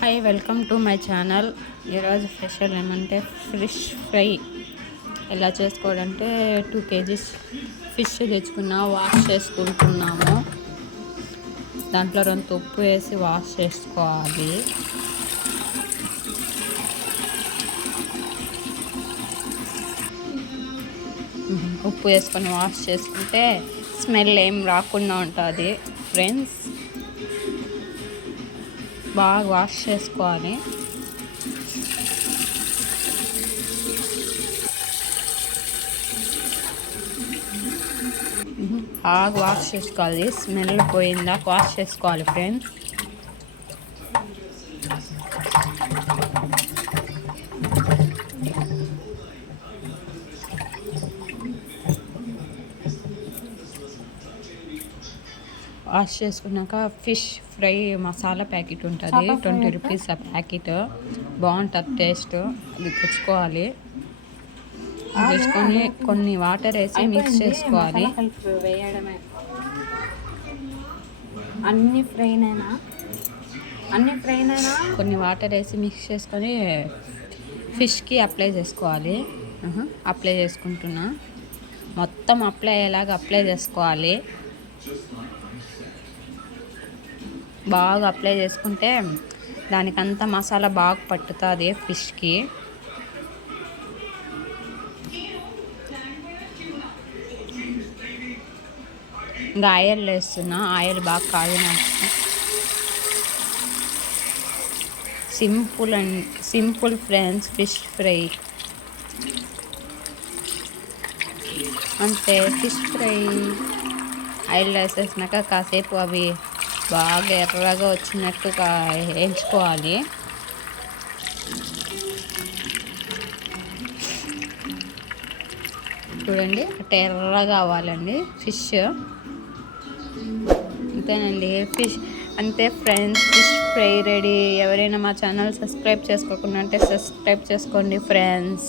Hi welcome to my channel ఈరోజు special ఏమంటే fish fry. ఎలా చేసుకోవాలంటే టూ కేజీస్ ఫిష్ తెచ్చుకున్నా వాష్ చేసుకుంటున్నాము. దాంట్లో రెండు ఉప్పు వేసి వాష్ చేసుకోవాలి. ఉప్పు వేసుకొని వాష్ చేసుకుంటే స్మెల్ ఏం రాకుండా ఉంటుంది. ఫ్రెండ్స్ బాగా వాష్ చేసుకోవాలి. బాగా వాష్ చేసుకోవాలి. స్మెల్ పోయిందా వాష్ చేసుకోవాలి ఫ్రెండ్స్ వాష్ చేసుకున్నాక ఫిష్ ఫ్రై మసాలా ప్యాకెట్ ఉంటుంది. ట్వంటీ రూపీస్ ఆ ప్యాకెట్. బాగుంటుంది టేస్ట్. అది తెచ్చుకోవాలి. తెచ్చుకొని కొన్ని వాటర్ వేసి మిక్స్ చేసుకోవాలి. అన్ని ఫ్రైనైనా? అన్ని ఫ్రైనైనా? కొన్ని వాటర్ వేసి మిక్స్ చేసుకొని ఫిష్కి అప్లై చేసుకోవాలి. అప్లై చేసుకుంటున్నా. మొత్తం అప్లై అయ్యేలాగా అప్లై చేసుకోవాలి. బాగా అప్లై చేసుకుంటే దానికంతా మసాలా బాగా పట్టుతుంది ఫిష్కి. ఇంకా ఆయిల్ వేస్తున్నా ఆయిల్ బాగా కాగినాక simple and simple friends fish fry. అంతే ఫిష్ ఫ్రై ఆయిల్ వేసేసినాక కాసేపు అవి బాగా ఎర్రగా వచ్చినట్టుగా వేయించుకోవాలి. చూడండి అట్ట ఎర్రగా అవ్వాలండి ఫిష్. అంతేనండి ఫిష్ అంతే ఫ్రెండ్స్ ఫిష్ ఫ్రై రెడీ. ఎవరైనా మా ఛానల్ సబ్స్క్రైబ్ చేసుకోకుండా అంటే సబ్స్క్రైబ్ చేసుకోండి ఫ్రెండ్స్.